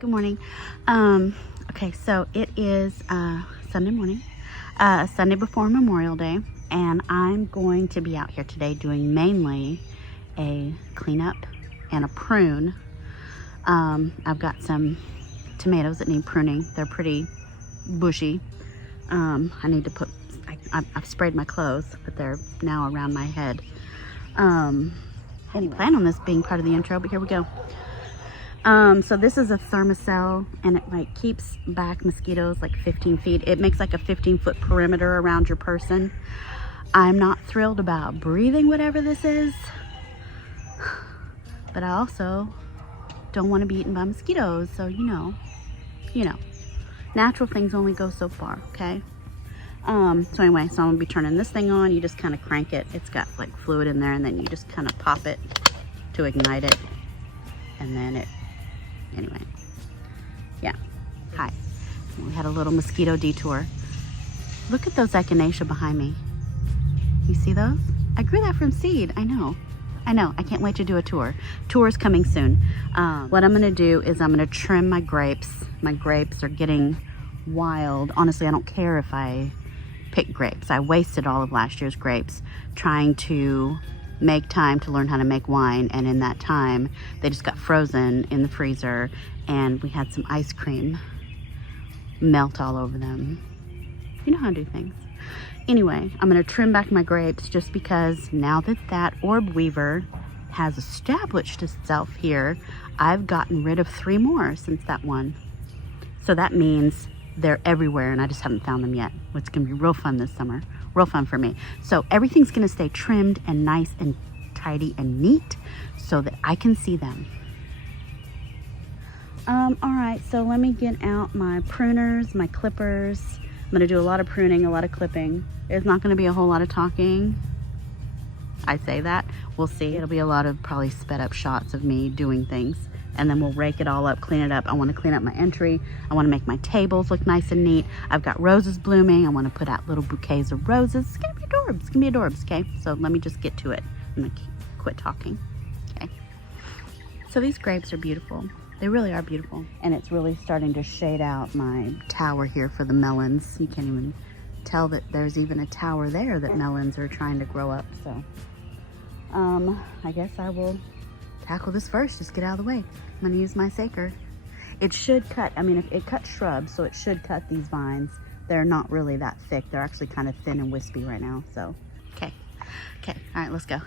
Good morning. Okay, so it is Sunday morning, Sunday before Memorial Day, and I'm going to be out here today doing mainly a cleanup and a prune. I've got some tomatoes that need pruning. They're pretty bushy. I need to put, I've sprayed my clothes, but they're now around my head. I didn't plan on this being part of the intro, but here we go. So this is a thermocell, and it like keeps back mosquitoes like 15 feet. It makes like a 15-foot perimeter around your person. I'm not thrilled about breathing whatever this is, but I also don't want to be eaten by mosquitoes. So, you know, natural things only go so far, okay? So anyway, so I'm gonna be turning this thing on. You just kind of crank it. It's got like fluid in there, and then you just kind of pop it to ignite it. And then it, anyway, yeah, hi. We had a little mosquito detour. Look at those echinacea behind me. You see those? I grew that from seed. I know. I can't wait to do a tour. Tour's coming soon. What I'm gonna do is I'm gonna trim my grapes. My grapes are getting wild. Honestly, I don't care if I pick grapes. I wasted all of last year's grapes trying to make time to learn how to make wine, and in that time they just got frozen in the freezer, and we had some ice cream melt all over them. You know how to do things. Anyway, I'm going to trim back my grapes just because now that orb weaver has established itself here, I've gotten rid of 3 more since that one. So that means they're everywhere, and I just haven't found them yet. It's going to be real fun this summer. Real fun for me. So everything's going to stay trimmed and nice and tidy and neat so that I can see them. All right, so let me get out my pruners, my clippers. I'm going to do a lot of pruning, a lot of clipping. There's not going to be a whole lot of talking. I say that. We'll see. It'll be a lot of probably sped up shots of me doing things. And then we'll rake it all up, clean it up. I want to clean up my entry. I want to make my tables look nice and neat. I've got roses blooming. I want to put out little bouquets of roses. It's going to be adorbs. It's going to be adorbs, okay? So let me just get to it. I'm going to quit talking, okay? So these grapes are beautiful. They really are beautiful. And it's really starting to shade out my tower here for the melons. You can't even tell that there's even a tower there that melons are trying to grow up. So I guess I will tackle this first. Just get out of the way. I'm going to use my saker. It should cut, I mean, it cuts shrubs, so it should cut these vines. They're not really that thick. They're actually kind of thin and wispy right now, so. Okay, all right, let's go.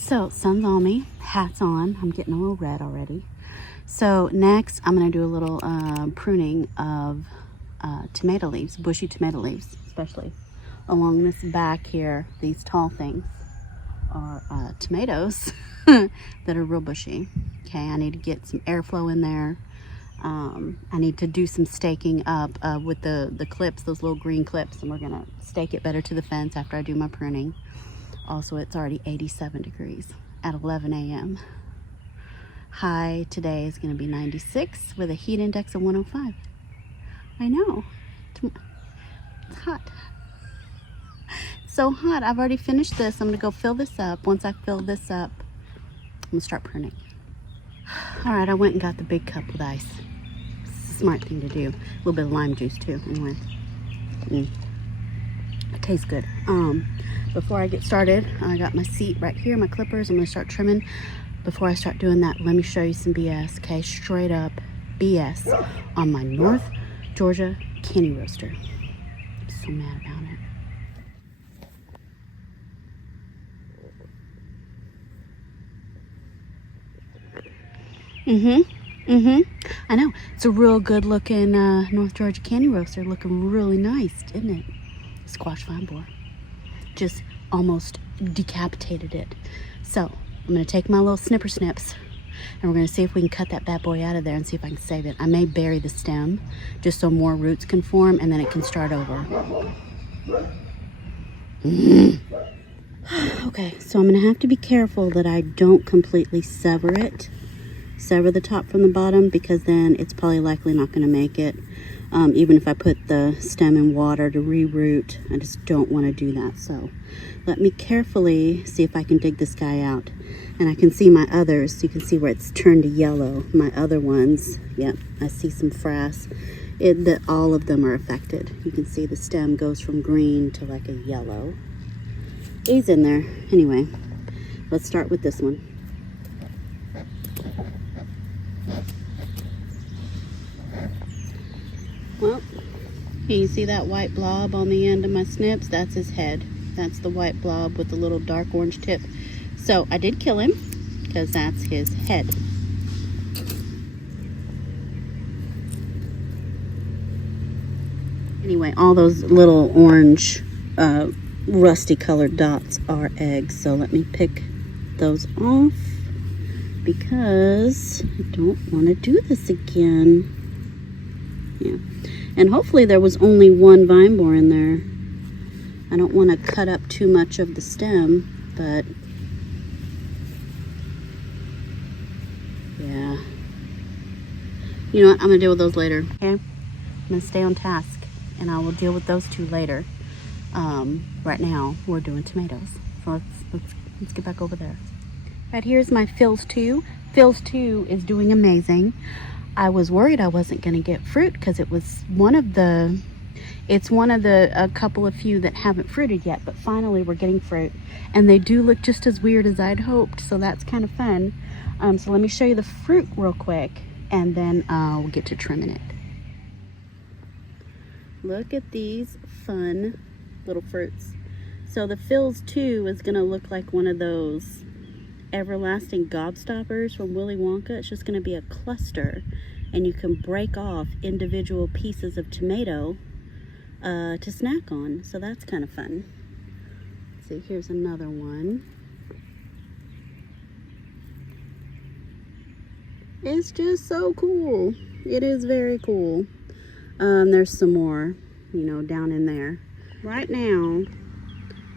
So sun's on me, hat's on. I'm getting a little red already. So next I'm going to do a little pruning of tomato leaves, bushy tomato leaves, especially along this back here. These tall things are tomatoes that are real bushy. Okay, I need to get some airflow in there. I need to do some staking up with the clips, those little green clips, and we're going to stake it better to the fence after I do my pruning. Also, it's already 87 degrees at 11 a.m. High today is going to be 96 with a heat index of 105. I know. It's hot. It's so hot. I've already finished this. I'm going to go fill this up. Once I fill this up, I'm going to start pruning. All right, I went and got the big cup with ice. It's a smart thing to do. A little bit of lime juice, too. Anyway. It tastes good. Before I get started, I got my seat right here, my clippers. I'm going to start trimming. Before I start doing that, let me show you some BS, okay? Straight up BS on my North Georgia candy roaster. I'm so mad about it. I know. It's a real good looking North Georgia candy roaster, looking really nice, isn't it? Squash vine borer. Just almost decapitated it. So I'm gonna take my little snipper snips and we're gonna see if we can cut that bad boy out of there and see if I can save it. I may bury the stem just so more roots can form and then it can start over. Okay, so I'm gonna have to be careful that I don't completely sever it. Sever the top from the bottom, because then it's probably likely not gonna make it. Even if I put the stem in water to reroot, I just don't want to do that. So let me carefully see if I can dig this guy out. And I can see my others. You can see where it's turned to yellow. My other ones, yep, I see some frass. All of them are affected. You can see the stem goes from green to like a yellow. He's in there. Anyway, let's start with this one. Well, can you see that white blob on the end of my snips? That's his head. That's the white blob with the little dark orange tip. So I did kill him because that's his head. Anyway, all those little orange, rusty colored dots are eggs. So let me pick those off because I don't want to do this again. Yeah. And hopefully there was only one vine borer in there. I don't want to cut up too much of the stem, but yeah. You know what? I'm going to deal with those later. Okay? I'm going to stay on task and I will deal with those two later. Right now we're doing tomatoes. So let's get back over there. Right, here's my Phil's 2. Phil's 2 is doing amazing. I was worried I wasn't going to get fruit because it was one of the a couple of few that haven't fruited yet, but finally we're getting fruit and they do look just as weird as I'd hoped, so that's kind of fun. So let me show you the fruit real quick and then we'll get to trimming it. Look at these fun little fruits. So the Phil's 2 is going to look like one of those everlasting gobstoppers from Willy Wonka. It's just going to be a cluster and you can break off individual pieces of tomato to snack on. So that's kind of fun. Let's see, here's another one. It's just so cool. It is very cool. There's some more, you know, down in there. Right now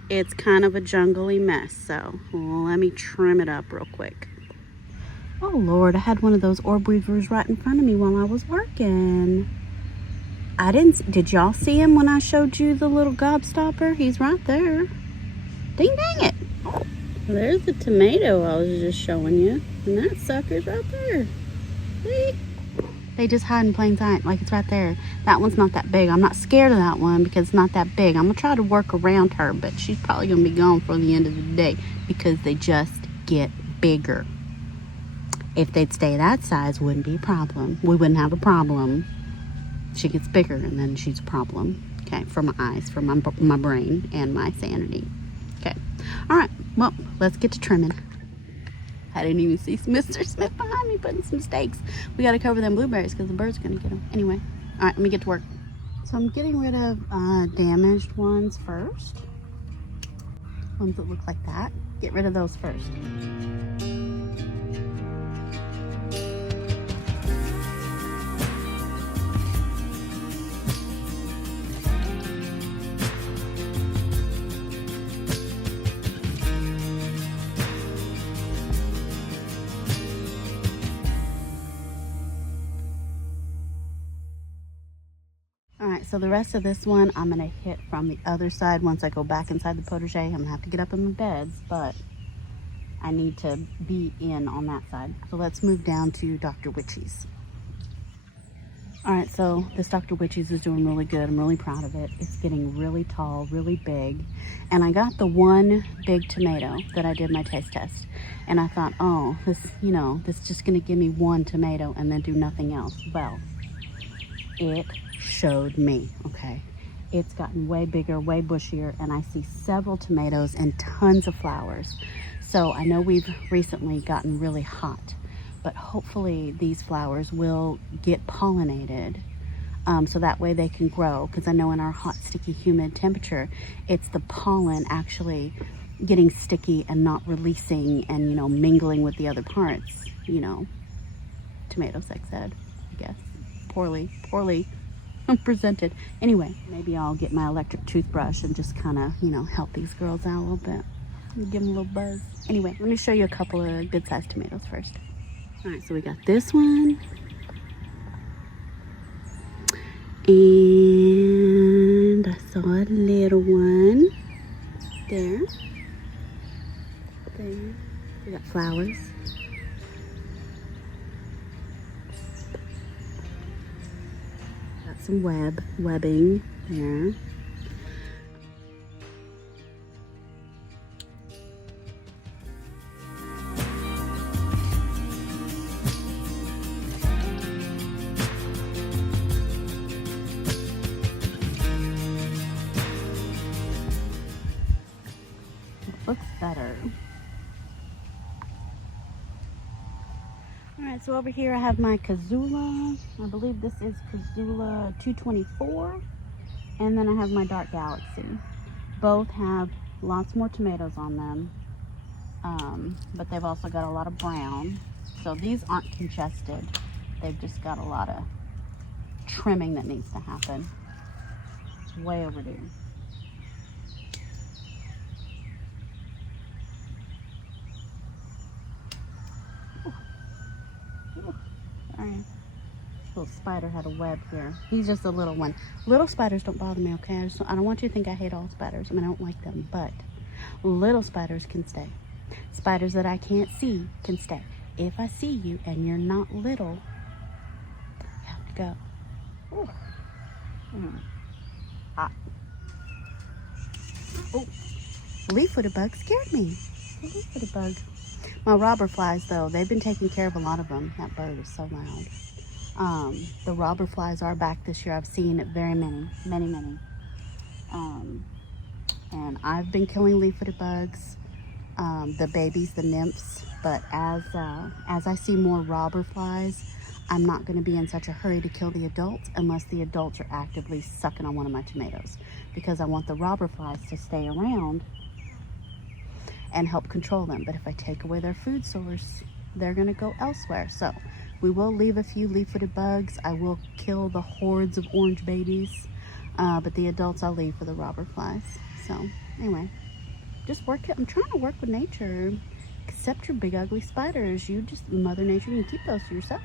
it's kind of a jungly mess, so let me trim it up real quick. Oh Lord, I had one of those orb weavers right in front of me while I was working. Did y'all see him when I showed you the little gobstopper? He's right there. Ding dang it. There's the tomato I was just showing you, and that sucker's right there. See? They just hide in plain sight, like it's right there. That one's not that big. I'm not scared of that one because it's not that big. I'm gonna try to work around her, but she's probably gonna be gone for the end of the day because they just get bigger. If they'd stay that size, wouldn't be a problem. We wouldn't have a problem. She gets bigger and then she's a problem. Okay, for my eyes, for my brain, and my sanity. Okay, all right, well, let's get to trimming. I didn't even see Mr. Smith behind me putting some stakes. We got to cover them blueberries because the birds are going to get them. Anyway, all right, let me get to work. So I'm getting rid of damaged ones first. Ones that look like that. Get rid of those first. So the rest of this one, I'm gonna hit from the other side. Once I go back inside the potager, I'm gonna have to get up in the beds, but I need to be in on that side. So let's move down to Dr. Witchy's. All right, so this Dr. Witchy's is doing really good. I'm really proud of it. It's getting really tall, really big. And I got the one big tomato that I did my taste test. And I thought, oh, this is just gonna give me one tomato and then do nothing else. Well, it showed me, okay? It's gotten way bigger, way bushier, and I see several tomatoes and tons of flowers. So I know we've recently gotten really hot, but hopefully these flowers will get pollinated, so that way they can grow, because I know in our hot, sticky, humid temperature, it's the pollen actually getting sticky and not releasing and, you know, mingling with the other parts, you know. Tomato sex ed, I guess. Poorly presented. Anyway, maybe I'll get my electric toothbrush and just kind of, you know, help these girls out a little bit. Give them a little buzz. Anyway, let me show you a couple of good-sized tomatoes first. All right, so we got this one. And I saw a little one. There. There. We got flowers. Got some webbing there. Looks better. All right, so over here I have my Kazula. I believe this is Kazula 224. And then I have my Dark Galaxy. Both have lots more tomatoes on them, but they've also got a lot of brown. So these aren't congested. They've just got a lot of trimming that needs to happen. It's way overdue. Sorry. Little spider had a web here. He's just a little one. Little spiders don't bother me, okay? I don't want you to think I hate all spiders. I mean, I don't like them, but little spiders can stay. Spiders that I can't see can stay. If I see you and you're not little, you have to go. Ooh. Hot. Oh, leaf-footed bug scared me. The leaf-footed bug. My robber flies, though, they've been taking care of a lot of them. That bird is so loud. The robber flies are back this year. I've seen very many. And I've been killing leaf-footed bugs, the babies, the nymphs. But as I see more robber flies, I'm not going to be in such a hurry to kill the adults unless the adults are actively sucking on one of my tomatoes, because I want the robber flies to stay around and help control them. But if I take away their food source, they're going to go elsewhere. So we will leave a few leaf-footed bugs. I will kill the hordes of orange babies, but the adults I'll leave for the robber flies. So anyway, just I'm trying to work with nature. Accept your big ugly spiders. Mother Nature, you can keep those to yourself.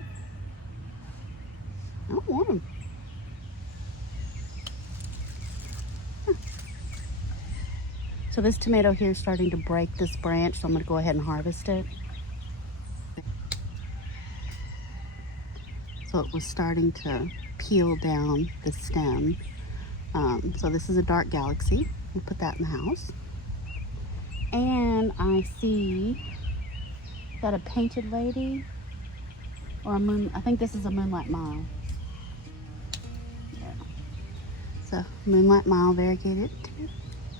I don't want them. So this tomato here is starting to break this branch, so I'm going to go ahead and harvest it. So it was starting to peel down the stem. So this is a Dark Galaxy. We'll put that in the house. And I see, is that a painted lady? Or I think this is a Moonlight Mile. Yeah. So Moonlight Mile variegated.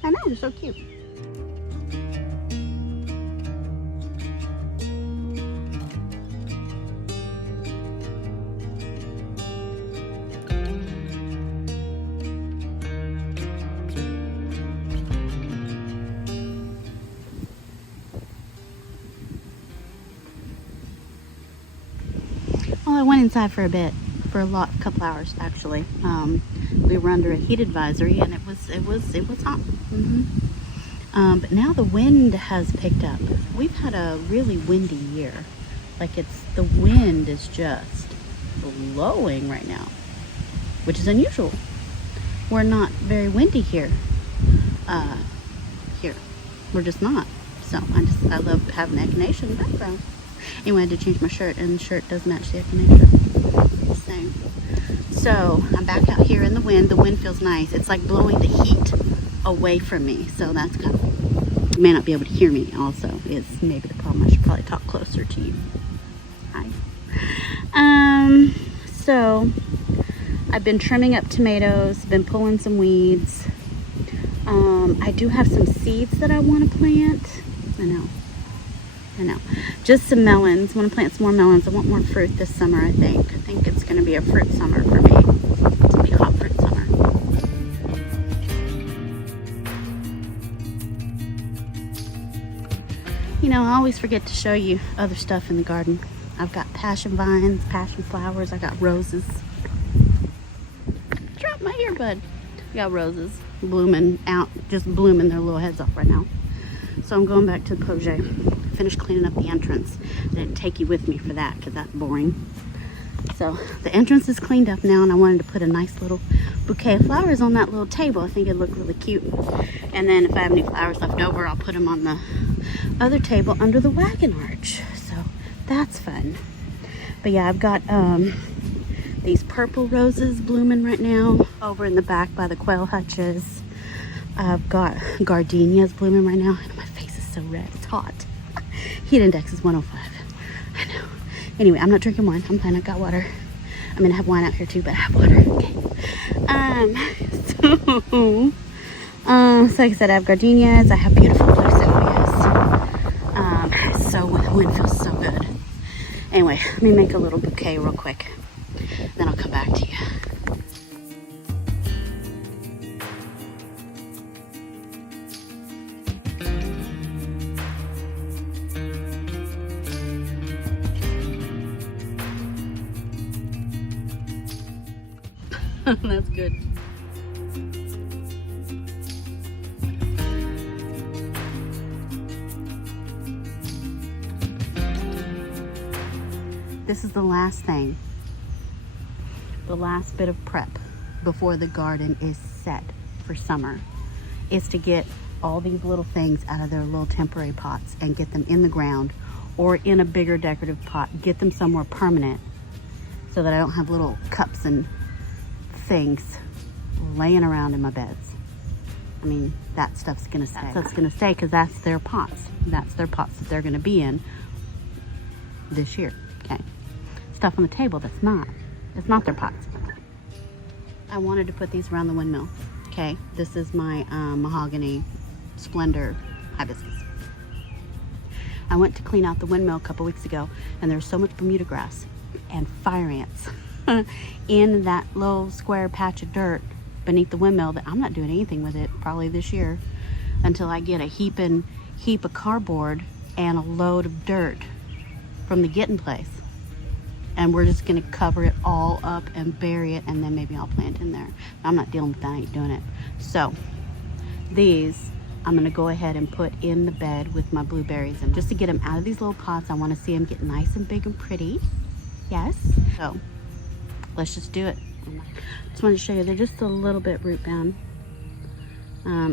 I know, they're so cute. Well, I went inside for a bit, for a couple hours actually. We were under a heat advisory, and it was hot. But now the wind has picked up. We've had a really windy year. Like the wind is just blowing right now, which is unusual. We're not very windy here. We're just not. So I love having echinacea in the background. Anyway, I had to change my shirt, and the shirt does match the echinacea. Same. So I'm back out here in the wind. The wind feels nice. It's like blowing the heat away from me. So that's kind of, you may not be able to hear me also, is maybe the problem. I should probably talk closer to you. Hi. So I've been trimming up tomatoes, been pulling some weeds. I do have some seeds that I want to plant. I know. I know. Just some melons. I want to plant some more melons. I want more fruit this summer, I think. I think it's going to be a fruit summer for me. It's going to be hot fruit summer. You know, I always forget to show you other stuff in the garden. I've got passion vines, passion flowers. I got roses. Drop my earbud. I got roses blooming out, just blooming their little heads off right now. So I'm going back to the potager. Finish cleaning up the entrance. I didn't take you with me for that because that's boring. So the entrance is cleaned up now, and I wanted to put a nice little bouquet of flowers on that little table. I think it'd look really cute. And then if I have any flowers left over, I'll put them on the other table under the wagon arch. So that's fun. But yeah, I've got these purple roses blooming right now over in the back by the quail hutches. I've got gardenias blooming right now. I know my face is so red, it's hot. Heat index is 105. I know. Anyway, I'm not drinking wine. I'm fine, I've got water. I'm gonna have wine out here too, but I have water. Okay. So like I said, I have gardenias. I have beautiful blue salvias. So the wind feels so good. Anyway, let me make a little bouquet real quick. Then I'll come back to you. That's good. This is the last thing. The last bit of prep before the garden is set for summer is to get all these little things out of their little temporary pots and get them in the ground or in a bigger decorative pot. Get them somewhere permanent so that I don't have little cups and things laying around in my beds. I mean, that stuff's gonna stay. That's gonna stay because that's their pots. That's their pots that they're gonna be in this year, okay? Stuff on the table that's not. It's not their pots. I wanted to put these around the windmill, okay? This is my mahogany splendor hibiscus. I went to clean out the windmill a couple weeks ago, and there was so much Bermuda grass and fire ants in that little square patch of dirt beneath the windmill that I'm not doing anything with it probably this year until I get a heap of cardboard and a load of dirt from the getting place. And we're just gonna cover it all up and bury it, and then maybe I'll plant in there. I'm not dealing with that, I ain't doing it. So these I'm gonna go ahead and put in the bed with my blueberries, and just to get them out of these little pots, I wanna see them get nice and big and pretty. Yes, so let's just do it. Just wanted to show you, they're just a little bit root bound.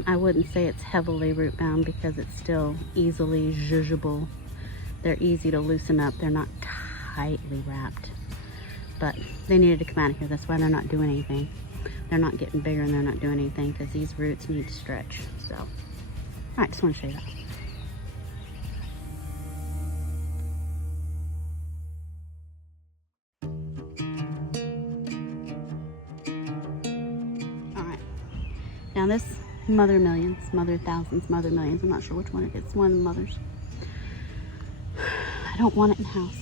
I wouldn't say it's heavily root bound because it's still easily zhuzhable. They're easy to loosen up. They're not tightly wrapped, but they needed to come out of here. That's why they're not doing anything. They're not getting bigger and they're not doing anything because these roots need to stretch. So, all right, just want to show you that. Now this mother millions, mother thousands, mother millions, I'm not sure which one it is, one of the mothers. I don't want it in the house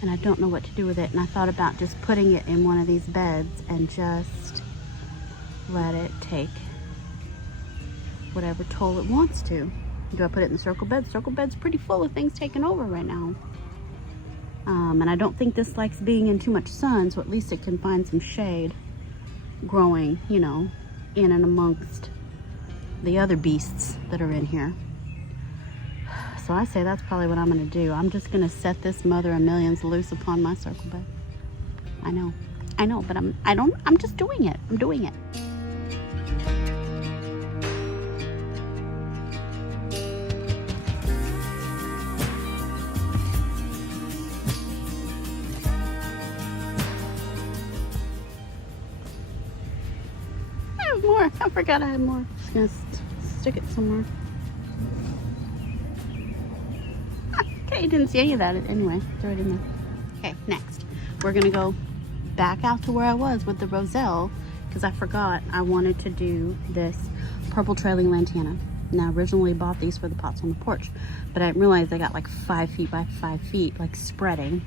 and I don't know what to do with it, and I thought about just putting it in one of these beds and just let it take whatever toll it wants to. Do I put it in the circle bed? Circle bed's pretty full of things taking over right now. And I don't think this likes being in too much sun, so at least it can find some shade growing, you know, in and amongst the other beasts that are in here. So I say that's probably what I'm gonna do. I'm just gonna set this mother of millions loose upon my circle bed. I know, but I'm just doing it. I'm doing it. More. I forgot I had more. Just gonna stick it somewhere. Okay, you didn't see any of that. Anyway, throw it in there. Okay, next. We're gonna go back out to where I was with the roselle because I forgot I wanted to do this purple trailing lantana. Now, originally bought these for the pots on the porch, but I didn't realize they got like 5 feet by 5 feet, like spreading.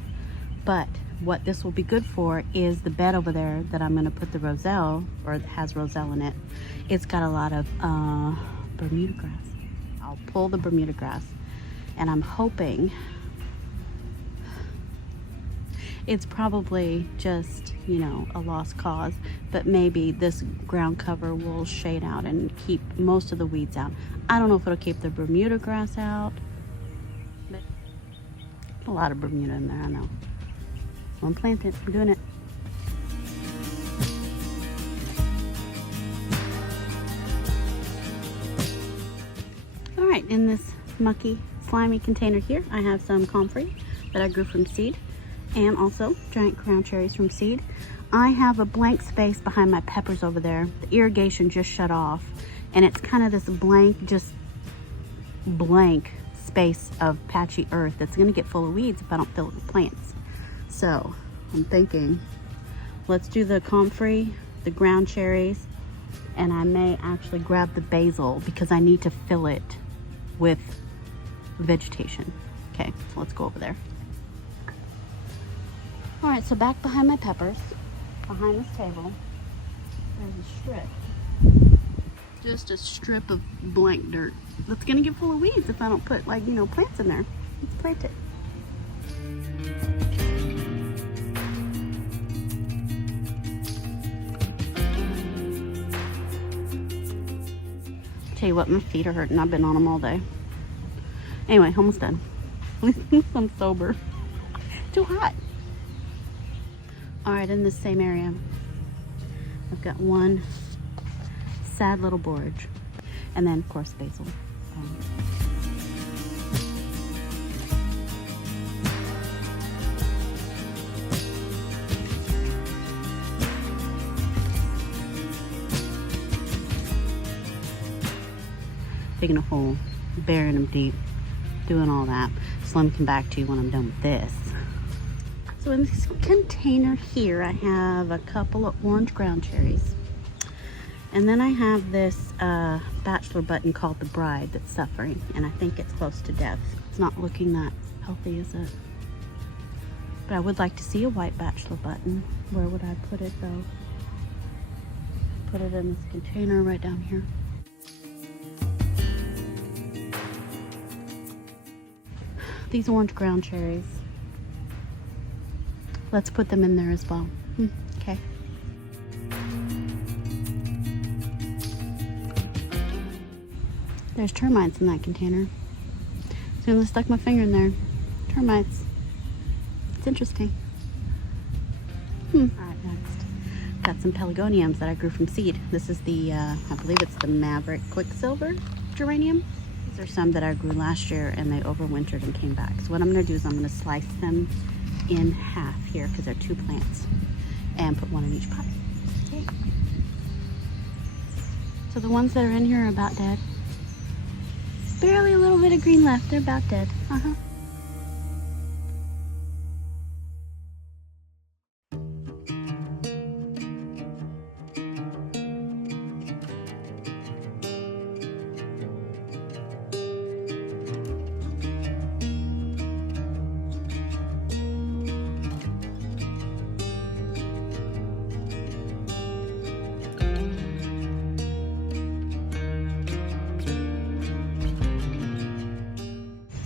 But what this will be good for is the bed over there that I'm gonna put the roselle, or it has roselle in it. It's got a lot of Bermuda grass. I'll pull the Bermuda grass, and I'm hoping it's probably just, you know, a lost cause, but maybe this ground cover will shade out and keep most of the weeds out. I don't know if it'll keep the Bermuda grass out, but a lot of Bermuda in there, I know. I'm planting it, I'm doing it. All right, in this mucky, slimy container here, I have some comfrey that I grew from seed, and also giant crown cherries from seed. I have a blank space behind my peppers over there. The irrigation just shut off, and it's kind of this blank, just blank space of patchy earth that's gonna get full of weeds if I don't fill it with plants. So I'm thinking, let's do the comfrey, the ground cherries, and I may actually grab the basil because I need to fill it with vegetation. Okay, so let's go over there. All right, so back behind my peppers, behind this table, there's a strip. Just a strip of blank dirt that's gonna get full of weeds if I don't put, like, you know, plants in there. Let's plant it. Tell you what, my feet are hurting. I've been on them all day. Anyway, almost done. At least I'm sober. Too hot. All right, in this same area, I've got one sad little borage, and then of course basil. Digging a hole, burying them deep, doing all that. So let me come back to you when I'm done with this. So in this container here, I have a couple of orange ground cherries. And then I have this bachelor button called the Bride that's suffering, and I think it's close to death. It's not looking that healthy, is it? But I would like to see a white bachelor button. Where would I put it though? Put it in this container right down here. These orange ground cherries. Let's put them in there as well. Okay. There's termites in that container. Soon as I stuck my finger in there, termites. It's interesting. All right, next. Got some pelargoniums that I grew from seed. This is the, I believe it's the Maverick Quicksilver geranium. These are some that I grew last year and they overwintered and came back. So what I'm gonna do is I'm gonna slice them in half here because they're 2 plants and put one in each pot. Okay. So the ones that are in here are about dead. Barely a little bit of green left. They're about dead.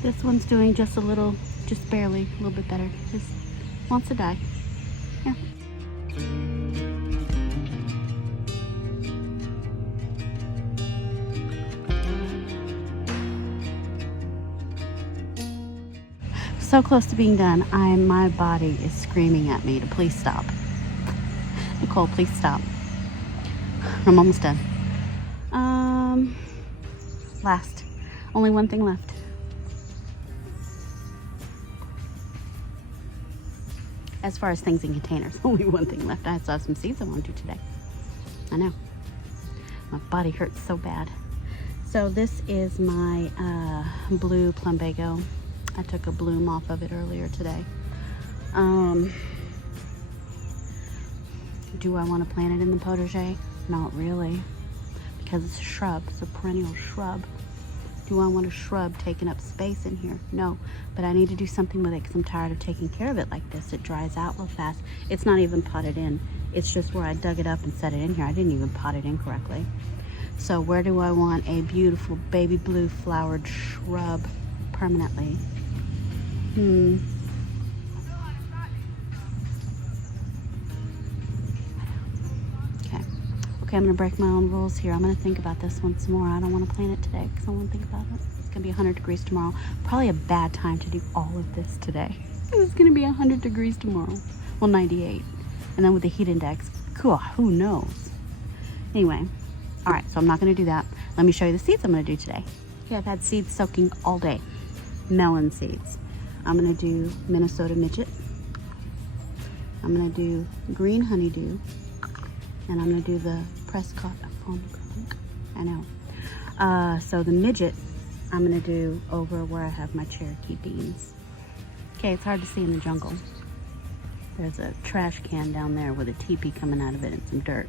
This one's doing just a little, just barely, a little bit better. Just wants to die. Yeah. So close to being done. My body is screaming at me to please stop. Nicole, please stop. I'm almost done. Last. Only one thing left. As far as things in containers, only one thing left. I still have some seeds I want to do today. I know. My body hurts so bad. So this is my blue plumbago. I took a bloom off of it earlier today. Do I want to plant it in the potager? Not really, because it's a shrub. It's a perennial shrub. Do I want a shrub taking up space in here? No, but I need to do something with it because I'm tired of taking care of it like this. It dries out real fast. It's not even potted in. It's just where I dug it up and set it in here. I didn't even pot it in correctly. So where do I want a beautiful baby blue flowered shrub permanently? Okay, I'm gonna break my own rules here. I'm gonna think about this one some more. I don't wanna plant it today because I wanna think about it. It's gonna be 100 degrees tomorrow. Probably a bad time to do all of this today. It's gonna be 100 degrees tomorrow. Well, 98. And then with the heat index, cool, who knows? Anyway, all right, so I'm not gonna do that. Let me show you the seeds I'm gonna do today. Okay, I've had seeds soaking all day. Melon seeds. I'm gonna do Minnesota midget. I'm gonna do green honeydew. And I'm gonna do the Prescott. I know. So the midget, I'm gonna do over where I have my Cherokee beans. Okay, it's hard to see in the jungle. There's a trash can down there with a teepee coming out of it and some dirt.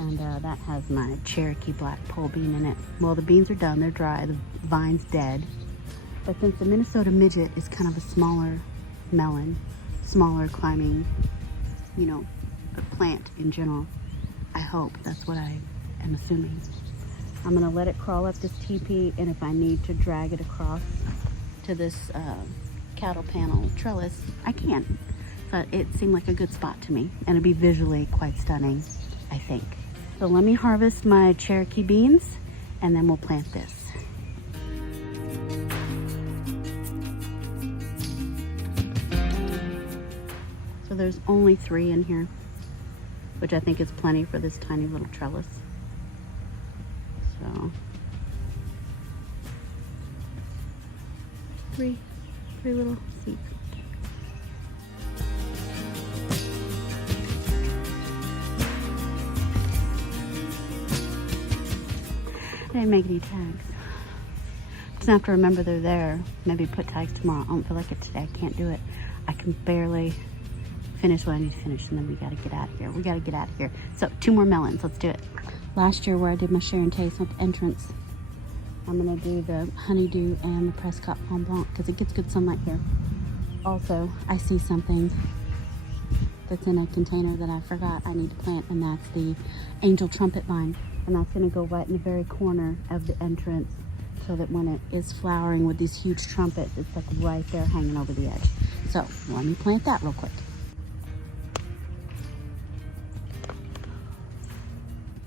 And that has my Cherokee black pole bean in it. Well, the beans are done, they're dry, the vine's dead. But since the Minnesota midget is kind of a smaller melon, smaller climbing, you know, a plant in general, I hope, that's what I am assuming. I'm gonna let it crawl up this teepee, and if I need to drag it across to this cattle panel trellis, I can. But it seemed like a good spot to me, and it'd be visually quite stunning, I think. So let me harvest my Cherokee beans, and then we'll plant this. So there's only 3 in here, which I think is plenty for this tiny little trellis. So, 3 little seeds. I didn't make any tags. Just have to remember they're there. Maybe put tags tomorrow. I don't feel like it today. I can't do it. I can barely finish what I need to finish, and then we gotta get out of here. We gotta get out of here. So 2 more melons. Let's do it. Last year where I did my share and taste entrance, I'm gonna do the honeydew and the Prescott Palm Blanc because it gets good sunlight here. Also, I see something that's in a container that I forgot I need to plant, and that's the angel trumpet vine. And that's gonna go right in the very corner of the entrance so that when it is flowering with these huge trumpets, it's like right there hanging over the edge. So let me plant that real quick.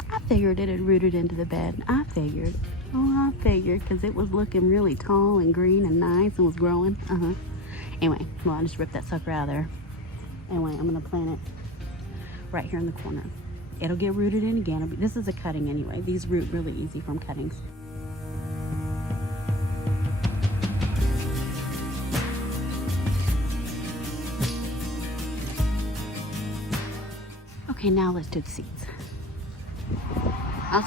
I figured it had rooted into the bed. I figured, because it was looking really tall and green and nice and was growing. Anyway, well, I just ripped that sucker out of there. Anyway, I'm gonna plant it right here in the corner. It'll get rooted in again. This is a cutting anyway. These root really easy from cuttings. Okay, now let's do the seeds. I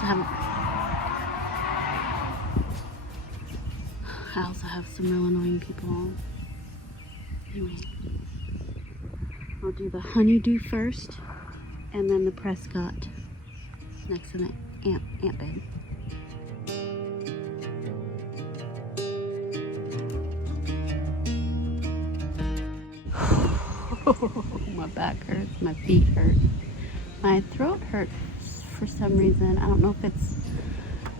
also have some real annoying people. Anyway, I'll do the honeydew first, and then the Prescott next to the ant bed. My back hurts, my feet hurt, my throat hurts for some reason. I don't know if it's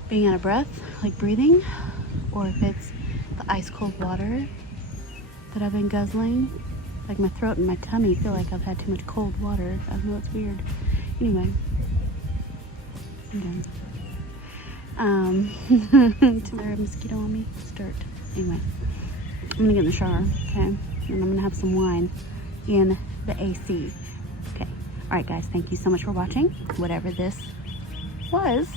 being out of breath, like breathing, or if it's the ice cold water that I've been guzzling. Like my throat and my tummy feel like I've had too much cold water. I know, it's weird. Anyway, I'm done. To wear a mosquito on me, it's dirt. Anyway, I'm gonna get in the shower, okay? And I'm gonna have some wine in the AC. Okay, all right guys, thank you so much for watching. Whatever this was,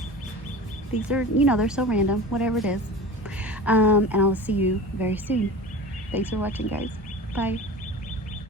these are, you know, they're so random, whatever it is. And I'll see you very soon. Thanks for watching, guys. Bye.